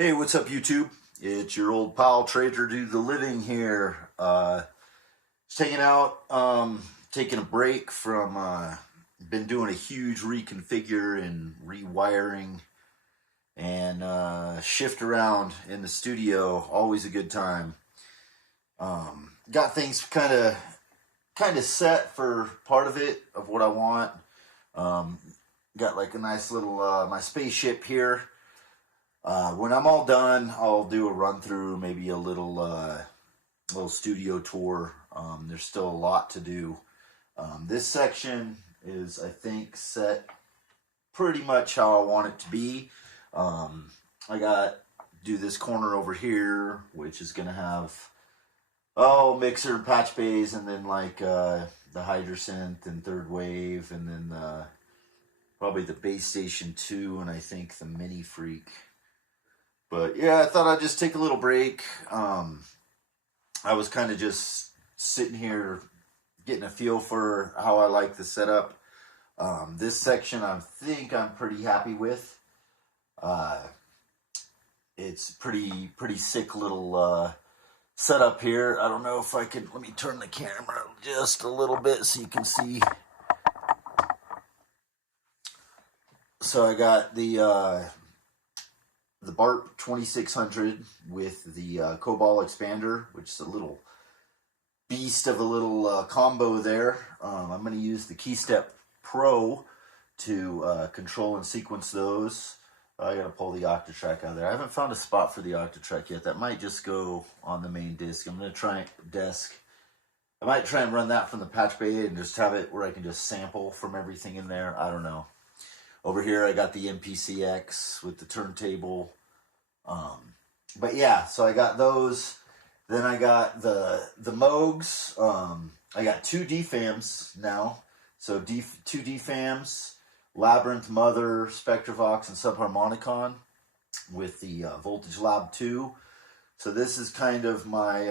Hey, what's up, YouTube? It's your old pal Trader Do the Living here. Just hanging out, taking a break from. Been doing a huge reconfigure and rewiring and shift around in the studio. Always a good time. Got things kind of set for part of it of what I want. Got like a nice little my spaceship here. When I'm all done, I'll do a run through, maybe a little studio tour. There's still a lot to do. This section is, I think, set pretty much how I want it to be. I got do this corner over here, which is gonna have mixer and patch bays, and then like the Hydrosynth and Third Wave, and then probably the Base Station 2, and I think the Mini Freak. But yeah, I thought I'd just take a little break. I was kind of just sitting here getting a feel for how I like the setup. This section I think I'm pretty happy with. It's pretty sick little setup here. I don't know if I can, let me turn the camera just a little bit so you can see. So I got the BARP 2600 with the Cobalt expander, which is a little beast of a little combo there. I'm going to use the KeyStep Pro to control and sequence those. I got to pull the Octatrack out of there. I haven't found a spot for the Octatrack yet. That might just go on the main disc. I'm going to try desk. I might try and run that from the patch bay and just have it where I can just sample from everything in there. I don't know. Over here, I got the MPCX with the turntable. But yeah, so I got those. Then I got the Moogs. I got two DFAMs now. So two DFAMs, Labyrinth, Mother, Spectravox, and Subharmonicon with the Voltage Lab 2. So this is kind of my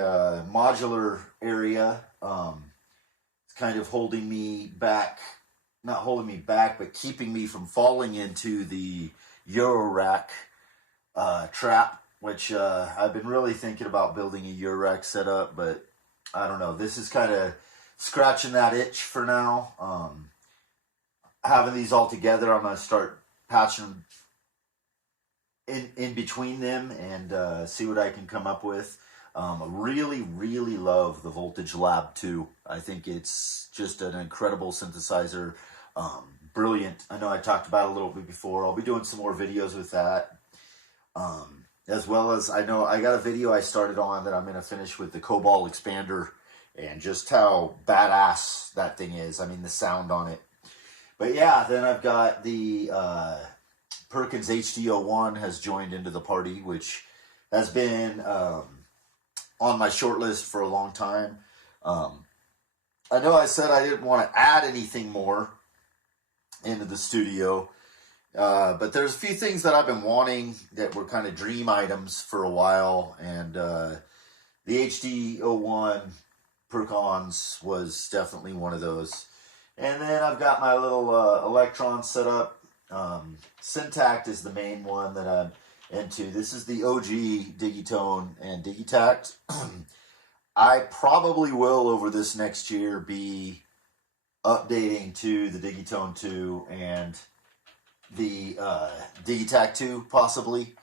modular area. It's kind of holding me back. Not holding me back, but keeping me from falling into the Eurorack trap, which I've been really thinking about building a Eurorack setup, but I don't know. This is kind of scratching that itch for now. Having these all together, I'm going to start patching in between them and see what I can come up with. I really, really love the Voltage Lab 2. I think it's just an incredible synthesizer. Brilliant. I know I talked about it a little bit before. I'll be doing some more videos with that. As well as I know I got a video I started on that I'm going to finish with the Cobalt expander and just how badass that thing is. I mean, the sound on it. But yeah, then I've got the Perkins HD01 has joined into the party, which has been on my short list for a long time. I know I said I didn't want to add anything more into the studio, but there's a few things that I've been wanting that were kind of dream items for a while, and the HD01 Perkins was definitely one of those. And then I've got my little Electron set up. Syntact is the main one that I'm into. This is the OG Digitone and Digitact. I probably will, over this next year, be updating to the Digitone 2 and the Digitact 2, possibly.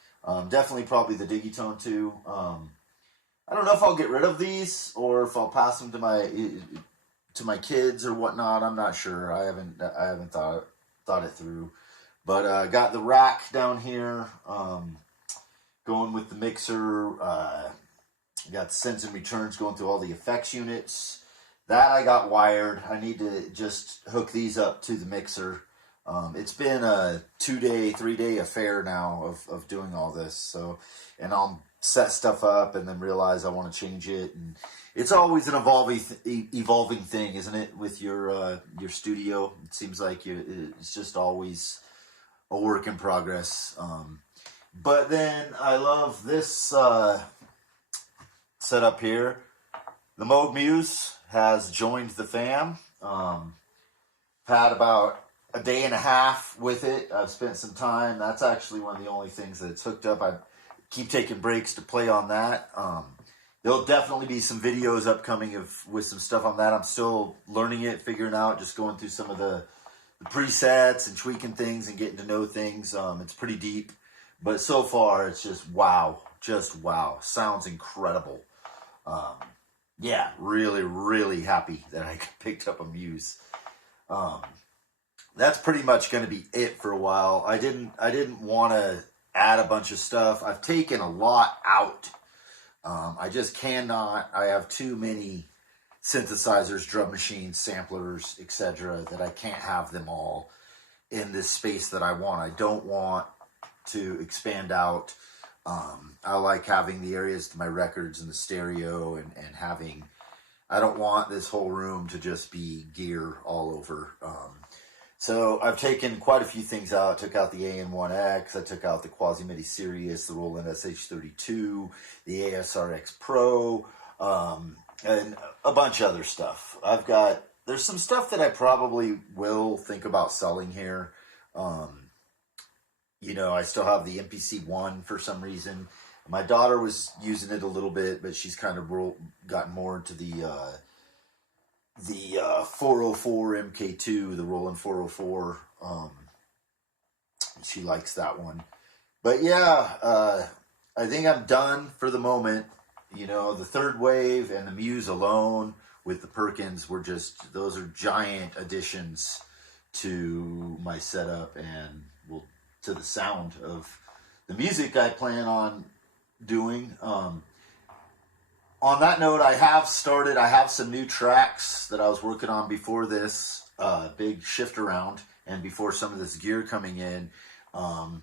Definitely probably the Digitone 2. I don't know if I'll get rid of these or if I'll pass them to my kids or whatnot. I'm not sure. I haven't thought it through. But got the rack down here. Going with the mixer. Got the sends and returns going through all the effects units. That I got wired. I need to just hook these up to the mixer. It's been a 2-day, 3-day affair now of doing all this. So, and I'll set stuff up and then realize I want to change it. And it's always an evolving thing, isn't it? With your studio, it seems like it's just always a work in progress. But then I love this setup here. The Moog Muse has joined the fam. Had about a day and a half with it. I've spent some time. That's actually one of the only things that's hooked up. keep taking breaks to play on that. There'll definitely be some videos upcoming with some stuff on that. I'm still learning it, figuring out, just going through some of the presets and tweaking things and getting to know things. It's pretty deep, but so far it's just wow. Sounds incredible. Yeah, really, really happy that I picked up a Muse. That's pretty much going to be it for a while. I didn't want to add a bunch of stuff. I've taken a lot out. I just cannot. I have too many synthesizers, drum machines, samplers, etc. that I can't have them all in this space that I want. I don't want to expand out. I like having the areas to my records and the stereo and having, I don't want this whole room to just be gear all over. So I've taken quite a few things out. I took out the AN1X, I took out the Quasimidi Sirius, the Roland SH32, the ASRX Pro, and a bunch of other stuff. There's some stuff that I probably will think about selling here. I still have the MPC-1 for some reason. My daughter was using it a little bit, but she's kind of gotten more into the 404 MK2, the Roland 404. She likes that one. But yeah, I think I'm done for the moment. The Third Wave and the Muse alone with the Perkins those are giant additions to my setup and to the sound of the music I plan on doing. On that note, I have some new tracks that I was working on before this big shift around and before some of this gear coming in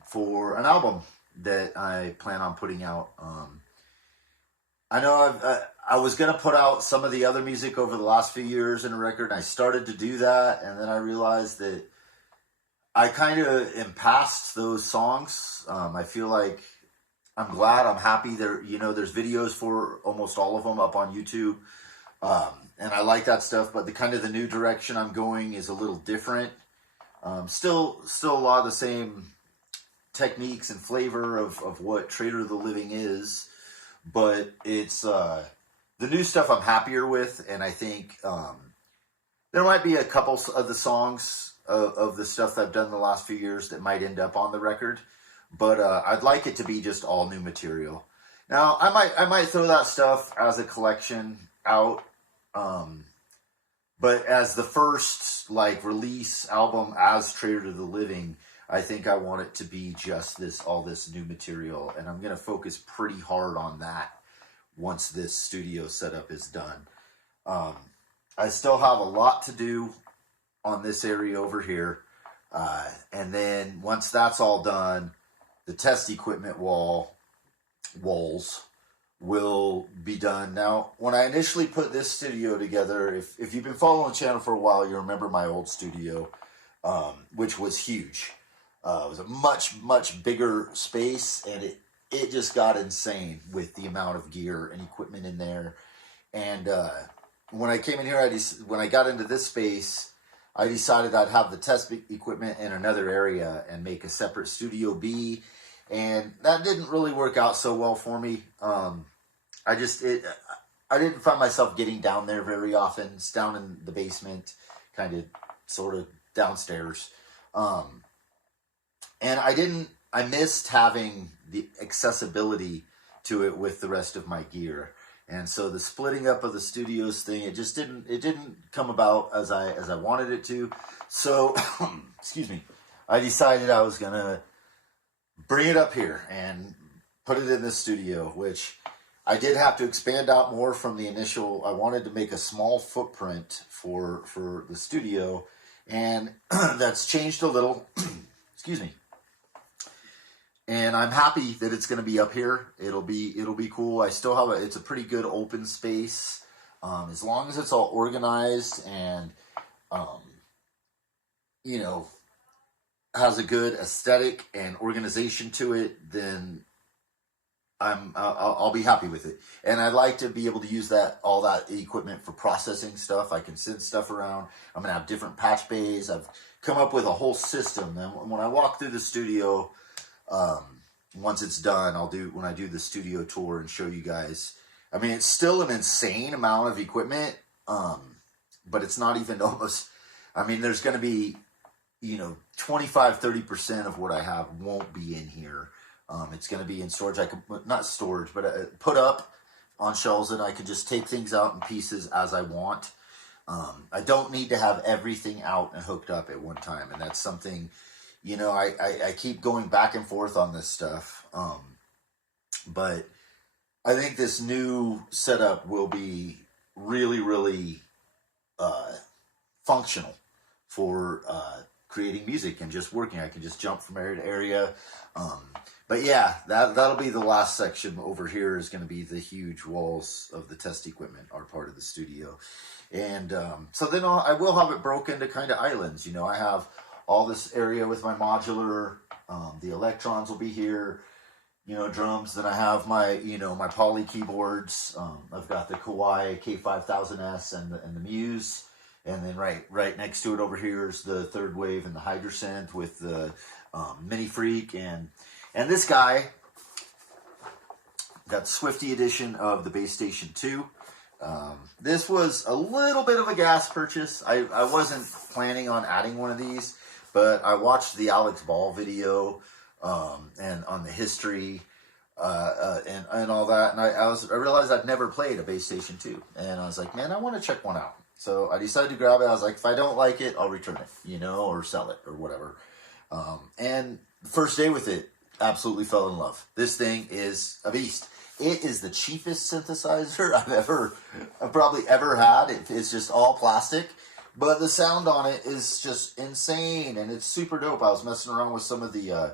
for an album that I plan on putting out. I know I was going to put out some of the other music over the last few years in a record, and I started to do that, and then I realized that I kind of am past those songs. I feel like I'm glad, I'm happy. There's videos for almost all of them up on YouTube, and I like that stuff. But the new direction I'm going is a little different. Still a lot of the same techniques and flavor of what Traitor to the Living is, but it's the new stuff I'm happier with, and I think there might be a couple of the songs of the stuff that I've done the last few years that might end up on the record, but I'd like it to be just all new material. Now, I might throw that stuff as a collection out, but as the first release album as Traitor to the Living, I think I want it to be just all this new material, and I'm going to focus pretty hard on that once this studio setup is done. I still have a lot to do on this area over here, and then once that's all done, the test equipment walls will be done. Now, when I initially put this studio together, if you've been following the channel for a while, you remember my old studio, which was huge. It was a much, much bigger space, and it just got insane with the amount of gear and equipment in there. And when I came in here, when I got into this space, I decided I'd have the test equipment in another area and make a separate Studio B, and that didn't really work out so well for me. I didn't find myself getting down there very often. It's down in the basement, sort of downstairs. And I missed having the accessibility to it with the rest of my gear. And so the splitting up of the studios thing, it didn't come about as I wanted it to. So, excuse me, I decided I was going to bring it up here and put it in this studio, which I did have to expand out more from the initial. I wanted to make a small footprint for the studio, and that's changed a little. Excuse me. And I'm happy that it's going to be up here. It'll be cool. I still have it's a pretty good open space. As long as it's all organized and, has a good aesthetic and organization to it, then I'll be happy with it. And I'd like to be able to use all that equipment for processing stuff. I can send stuff around. I'm going to have different patch bays. I've come up with a whole system. And when I walk through the studio, once it's done, when I do the studio tour and show you guys. I mean, it's still an insane amount of equipment, but it's not even almost. I mean, there's going to be, 25-30% of what I have won't be in here. It's going to be in storage. I could not storage, but put up on shelves, and I could just take things out in pieces as I want. I don't need to have everything out and hooked up at one time, and that's something, I keep going back and forth on this stuff. But I think this new setup will be really, really functional for creating music and just working. I can just jump from area to area. But yeah, that'll be the last section. Over here is going to be the huge walls of the test equipment are part of the studio. And so then I will have it broken into kind of islands. I have all this area with my modular. The Electrons will be here. Drums. Then I have my, my Poly keyboards. I've got the Kawai K5000S and the Muse. And then right next to it over here is the Third Wave and the Hydrasynth with the Mini Freak. And this guy, got Swifty edition of the Bass Station 2. This was a little bit of a gas purchase. I wasn't planning on adding one of these, but I watched the Alex Ball video and on the history and all that, and I realized I'd never played a Bass Station 2, and I was like, man, I want to check one out. So I decided to grab it. I was like, if I don't like it, I'll return it, or sell it or whatever. And the first day with it, absolutely fell in love. This thing is a beast. It is the cheapest synthesizer I've probably ever had. It's just all plastic, but the sound on it is just insane, and it's super dope. I was messing around with some of the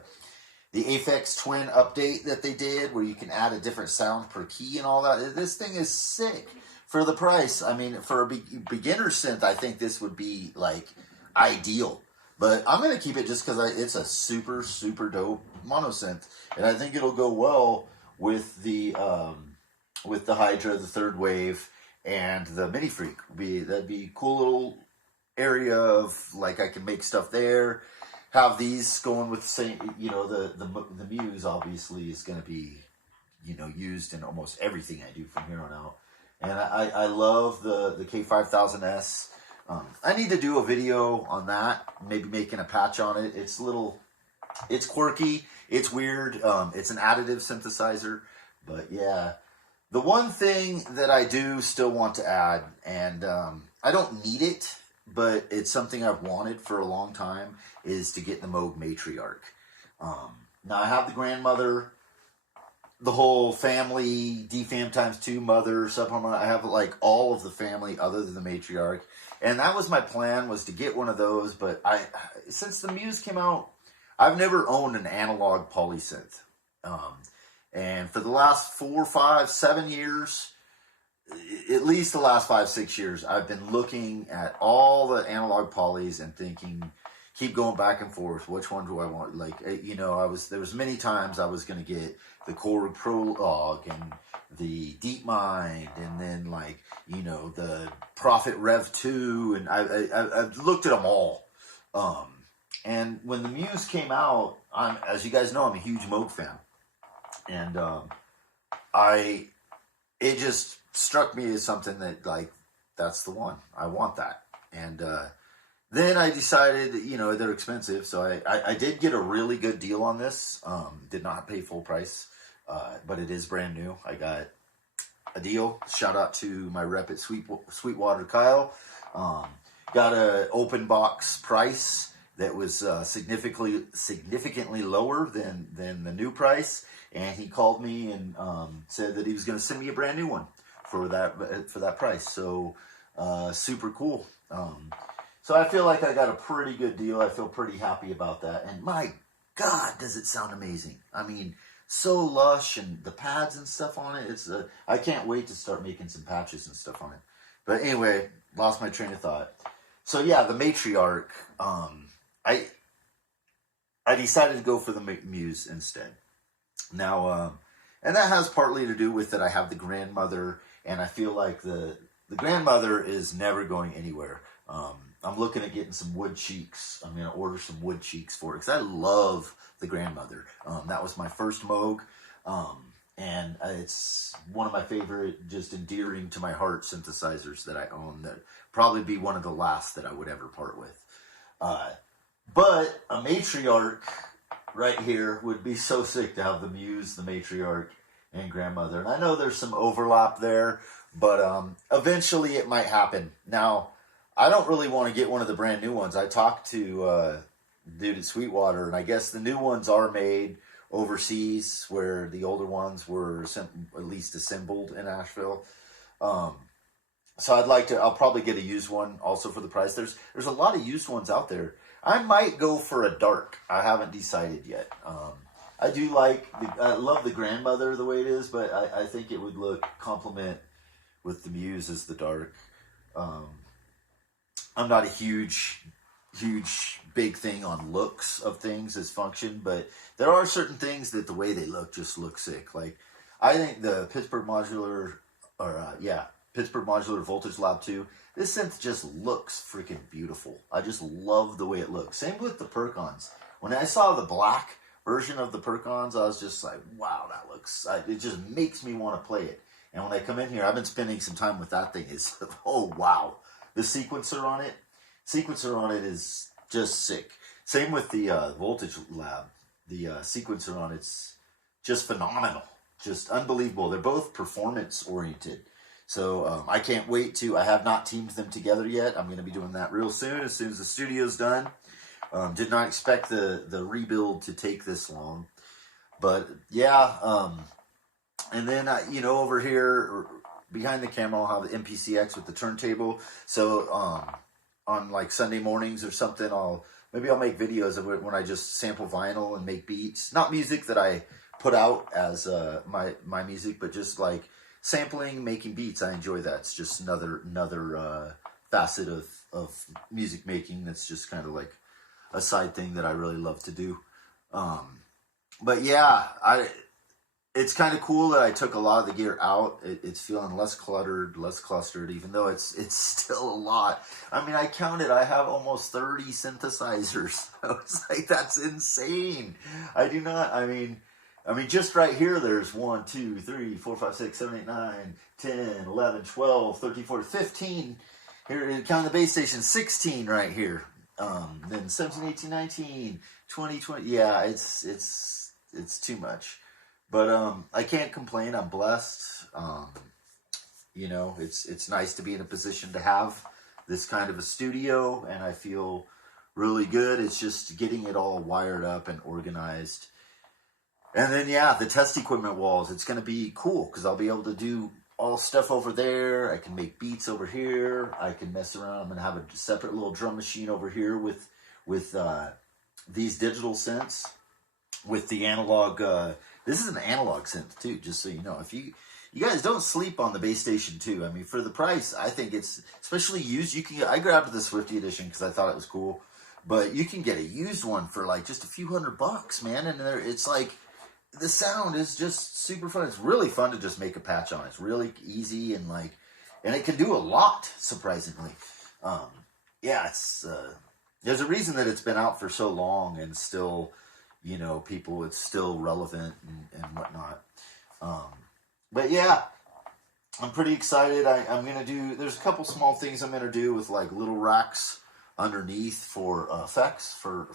Aphex Twin update that they did, where you can add a different sound per key and all that. This thing is sick for the price. I mean, for a beginner synth, I think this would be like ideal. But I'm going to keep it just because it's a super, super dope mono synth. And I think it'll go well with the Hydra, the Third Wave, and the Mini Freak. That'd be a cool little area of, like, I can make stuff there. Have these going with the same, the Muse obviously is going to be, used in almost everything I do from here on out. And I love the K5000S. I need to do a video on that, maybe making a patch on it. It's quirky, it's weird, it's an additive synthesizer, but yeah. The one thing that I do still want to add, and I don't need it, but it's something I've wanted for a long time, is to get the Moog Matriarch. Now I have the grandmother, the whole family, DFAM x2, mother, subharmonic. I have like all of the family other than the Matriarch. And that was my plan, was to get one of those. But since the Muse came out, I've never owned an analog polysynth. And for the last 4, 5, 7 years, at least the last 5, 6 years, I've been looking at all the analog polys and thinking, keep going back and forth. Which one do I want? Like, there was many times I was going to get the Korg Prologue and the DeepMind, and then the Prophet Rev 2, and I've looked at them all. And when the Muse came out, as you guys know, I'm a huge Moog fan, and it just struck me as something that, like, that's the one. I want that. And then I decided, they're expensive, so I did get a really good deal on this. Did not pay full price, but it is brand new. I got a deal. Shout out to my rep at Sweetwater, Kyle. Got an open box price that was significantly lower than the new price, and he called me and said that he was going to send me a brand new one for that price. So super cool. So I feel like I got a pretty good deal. I feel pretty happy about that. And my God, does it sound amazing. I mean, so lush, and the pads and stuff on it. I can't wait to start making some patches and stuff on it. But anyway, lost my train of thought. So yeah, the Matriarch, I decided to go for the Muse instead. Now, and that has partly to do with that I have the grandmother, and I feel like the grandmother is never going anywhere. I'm looking at getting some wood cheeks. I'm going to order some wood cheeks for it because I love the Grandmother. That was my first Moog. And it's one of my favorite, just endearing to my heart synthesizers that I own. That probably be one of the last that I would ever part with. But a Matriarch right here would be so sick to have the Muse, the Matriarch, and Grandmother. And I know there's some overlap there, but eventually it might happen. Now, I don't really want to get one of the brand new ones. I talked to dude at Sweetwater, and I guess the new ones are made overseas, where the older ones were at least assembled in Asheville. So I'll probably get a used one also for the price. There's a lot of used ones out there. I might go for a dark. I haven't decided yet. I love the Grandmother the way it is, but I think it would complement with the Muse as the dark. I'm not a huge big thing on looks of things as function, but there are certain things that the way they look just look sick. Like, I think the Pittsburgh Modular Voltage Lab 2, this synth just looks freaking beautiful. I just love the way it looks. Same with the Percons. When I saw the black version of the Percons, I was just like, wow, it just makes me want to play it. And when I come in here, I've been spending some time with that thing. Oh, wow. The sequencer on it is just sick. Same with the Voltage Lab. The sequencer on it's just phenomenal. Just unbelievable. They're both performance oriented. So I can't wait I have not teamed them together yet. I'm going to be doing that real soon as the studio's done. Did not expect the rebuild to take this long. But yeah, and then, over here behind the camera, I'll have the MPCX with the turntable. So on like Sunday mornings or something, I'll make videos of it when I just sample vinyl and make beats. Not music that I put out as my music, but just like sampling, making beats. I enjoy that. It's just another facet of music making that's just kind of like a side thing that I really love to do. But yeah, it's kind of cool that I took a lot of the gear out. It's feeling less cluttered, less clustered, even though it's still a lot. I mean, I counted, I have almost 30 synthesizers. I was like, that's insane. I mean, just right here, there's 1, 2, 3, 4, 5, 6, 7, 8, 9, 10, 11, 12, 13, 14, 15. Here, count the base station, 16 right here. Then 17, 18, 19, 20, 20. Yeah, it's too much. But I can't complain. I'm blessed. It's nice to be in a position to have this kind of a studio, and I feel really good. It's just getting it all wired up and organized. And then, the test equipment walls, it's going to be cool because I'll be able to do all stuff over there. I can make beats over here. I can mess around. I'm going to have a separate little drum machine over here with these digital synths with the analog. This is an analog synth too, just so you know. If you guys don't sleep on the Bass Station 2. I mean, for the price, I think it's, especially used, I grabbed the Swifty edition because I thought it was cool. But you can get a used one for like just a few $100, man. And it's like, the sound is just super fun. It's really fun to just make a patch on. It's really easy and it can do a lot, surprisingly. It's there's a reason that it's been out for so long and still, it's still relevant and whatnot. But yeah, I'm pretty excited. I'm going to there's a couple small things I'm going to do with like little racks underneath for effects, for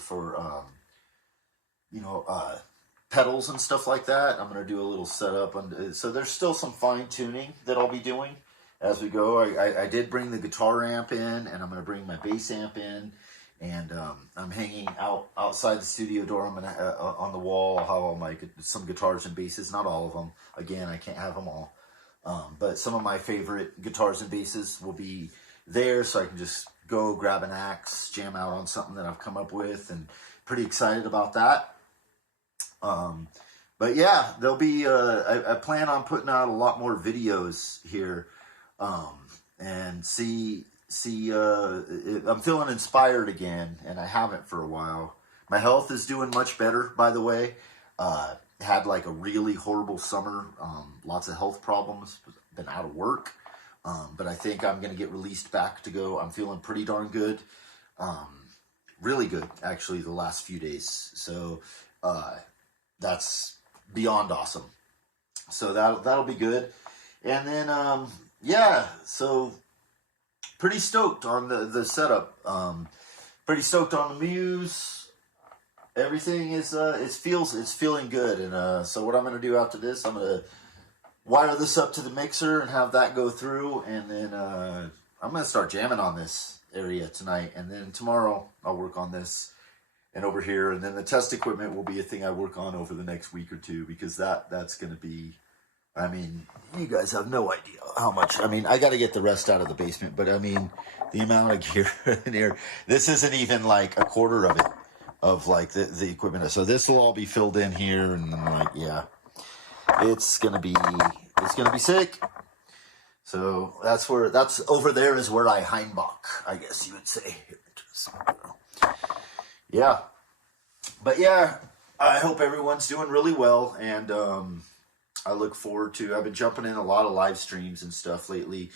pedals and stuff like that. I'm going to do a little setup. So there's still some fine tuning that I'll be doing as we go. I did bring the guitar amp in, and I'm going to bring my bass amp in. And I'm hanging outside the studio door. I'm gonna on the wall. I'll have some guitars and basses. Not all of them. Again, I can't have them all. But some of my favorite guitars and basses will be there, so I can just go grab an axe, jam out on something that I've come up with, and pretty excited about that. But yeah, there'll be. I plan on putting out a lot more videos here, and see. I'm feeling inspired again, and I haven't for a while. My health is doing much better, by the way. Had like a really horrible summer, lots of health problems, been out of work. But I think I'm going to get released back to go. I'm feeling pretty darn good. Really good, actually, the last few days. So that's beyond awesome. So that'll be good. And then, yeah, so pretty stoked on the setup. Pretty stoked on the Muse. Everything is it's feeling good. And so what I'm gonna do after this, I'm gonna wire this up to the mixer and have that go through, and then I'm gonna start jamming on this area tonight, and then tomorrow I'll work on this and over here, and then the test equipment will be a thing I work on over the next week or two, because that's gonna be, I mean, you guys have no idea how much. I mean, I got to get the rest out of the basement, but I mean, the amount of gear in here, this isn't even like a quarter of it, of like the equipment. So this will all be filled in here, and I'm like, yeah, it's gonna be sick. So that's over there is where I Heimbach, I guess you would say. Yeah, but yeah, I hope everyone's doing really well, and I look forward to. I've been jumping in a lot of live streams and stuff lately.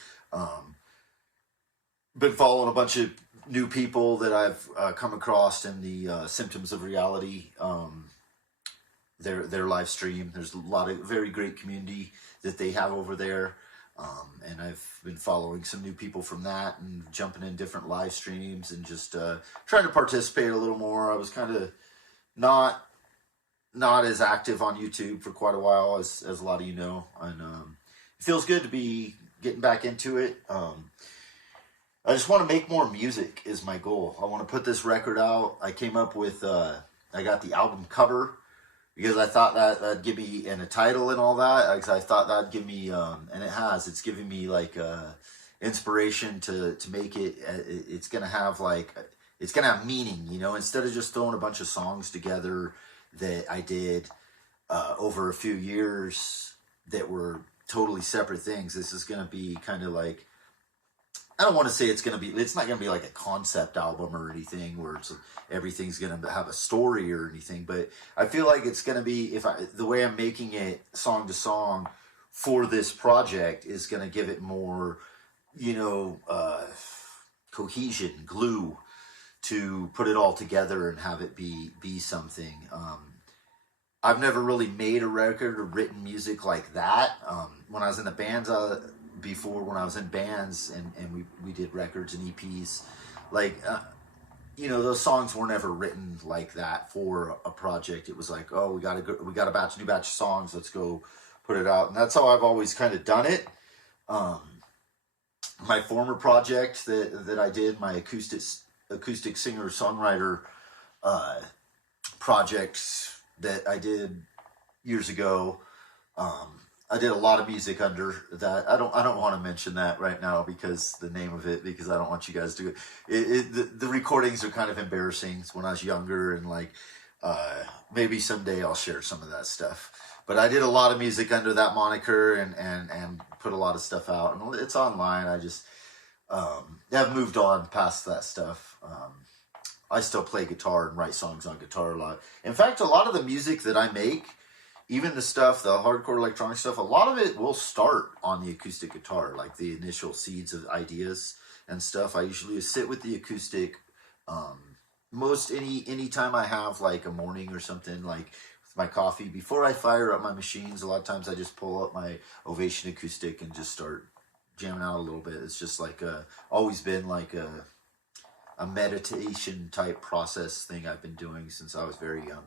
Been following a bunch of new people that I've come across in the Symptoms of Reality. Their live stream. There's a lot of very great community that they have over there, and I've been following some new people from that and jumping in different live streams and just trying to participate a little more. I was kind of not as active on YouTube for quite a while, as a lot of you know, and it feels good to be getting back into it. I just want to make more music is my goal. I want to put this record out. I came up with, I got the album cover because I thought that'd give me, and a title and all that, I thought that'd give me, and it's giving me like inspiration to make it. It's going to have meaning, you know, instead of just throwing a bunch of songs together that I did over a few years that were totally separate things. This is going to be kind of like, I don't want to say it's not going to be like a concept album or anything where everything's going to have a story or anything, but I feel like it's going to be, the way I'm making it song to song for this project is going to give it more, you know, cohesion, glue, to put it all together and have it be something. I've never really made a record or written music like that. When I was in the bands before, when I was in bands and we did records and EPs, like, you know, those songs were never written like that for a project. It was like, oh, we got a new batch of songs, let's go put it out. And that's how I've always kind of done it. My former project that I did, my acoustic singer-songwriter projects that I did years ago. I did a lot of music under that. I don't want to mention that right now because the name of it, because I don't want you guys to. The recordings are kind of embarrassing. It's when I was younger, and like maybe someday I'll share some of that stuff. But I did a lot of music under that moniker and put a lot of stuff out, and it's online. I just have moved on past that stuff. I still play guitar and write songs on guitar a lot. In fact, a lot of the music that I make, even the stuff, the hardcore electronic stuff, a lot of it will start on the acoustic guitar, like the initial seeds of ideas and stuff. I usually sit with the acoustic. Any time I have like a morning or something, like with my coffee, before I fire up my machines, a lot of times I just pull up my Ovation acoustic and just start jamming out a little bit. It's just like always been like a meditation type process thing I've been doing since I was very young.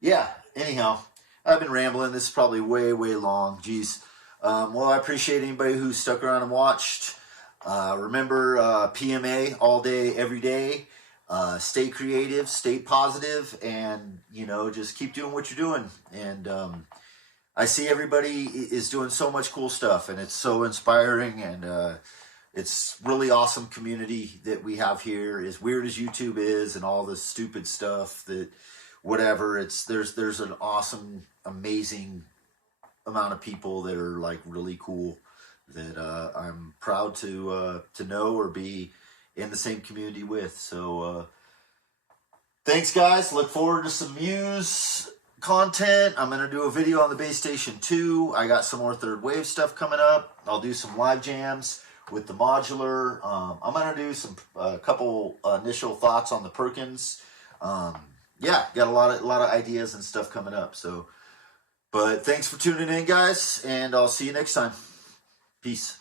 Yeah, anyhow, I've been rambling. This is probably way, way long. Jeez. Well, I appreciate anybody who stuck around and watched. Remember, PMA all day, every day. Stay creative, stay positive, and, you know, just keep doing what you're doing. And I see everybody is doing so much cool stuff, and it's so inspiring, and it's really awesome community that we have here. As weird as YouTube is and all this stupid stuff that whatever, there's an awesome, amazing amount of people that are like really cool that I'm proud to know or be in the same community with. So thanks, guys. Look forward to some Muse content. I'm going to do a video on the Base Station 2. I got some more Third Wave stuff coming up. I'll do some live jams with the modular. I'm going to do a couple initial thoughts on the Perkins. Yeah, got a lot of ideas and stuff coming up. So, but thanks for tuning in, guys, and I'll see you next time. Peace.